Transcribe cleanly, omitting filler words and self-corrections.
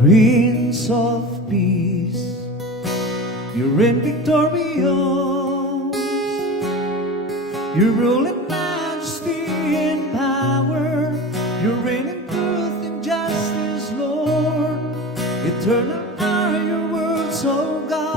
Prince of Peace, you reign victorious. You rule in majesty and power. You reign in truth and justice, Lord. Eternal are your words, O God.